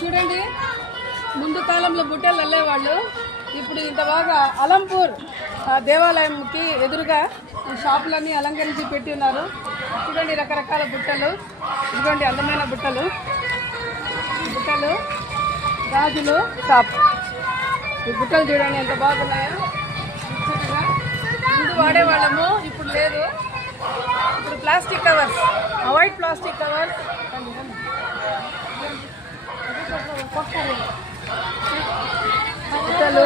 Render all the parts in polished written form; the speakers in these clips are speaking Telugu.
చూడండి, ముందు కాలంలో బుట్టలు అల్లేవాళ్ళు. ఇప్పుడు ఇంత బాగా అలంపూర్ దేవాలయంకి ఎదురుగా ఈ షాపులన్నీ అలంకరించి పెట్టి ఉన్నారు. చూడండి, రకరకాల బుట్టలు, ఇదిగోండి అందమైన బుట్టలు, గాజులు షాప్. ఈ బుట్టలు చూడండి ఎంత బాగున్నాయో. ముందు వాడేవాళ్ళము, ఇప్పుడు లేదు. ఇప్పుడు plastic covers, avoid plastic covers. బుట్టలు,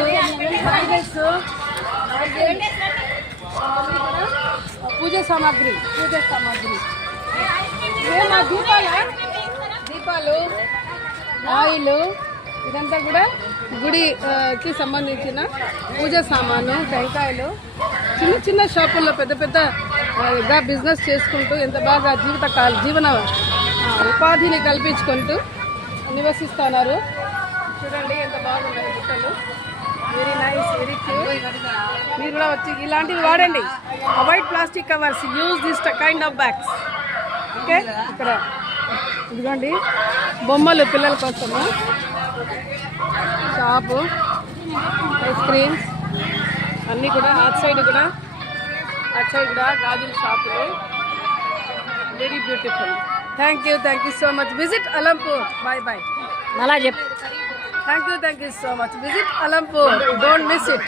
బ్యాంగిల్స్, పూజ సామాగ్రి. ఇవేమా దీపాలు, ఆయిల్, ఇదంతా కూడా గుడికి సంబంధించిన పూజ సామాను, టెంకాయలు. చిన్న చిన్న షాపుల్లో పెద్దగా బిజినెస్ చేసుకుంటూ ఎంత బాగా జీవన ఉపాధిని కల్పించుకుంటూ నివసిస్తున్నారు. చూడండి ఎంత బాగున్నాయి బుట్టలు. Very nice, very cute. మీరు కూడా వచ్చి ఇలాంటివి వాడండి. Avoid plastic covers, use this kind of bags. Okay, ఇక్కడ ఇదిగోండి బొమ్మలు పిల్లల కోసము షాపు, ఐస్ క్రీమ్స్ అన్నీ కూడా. అటు సైడ్ కూడా గాజుల షాపులు. Very beautiful. Thank you so much. Visit Alampur. Bye. అలా చెప్పు. Thank you so much. Visit Alampur. Don't miss it.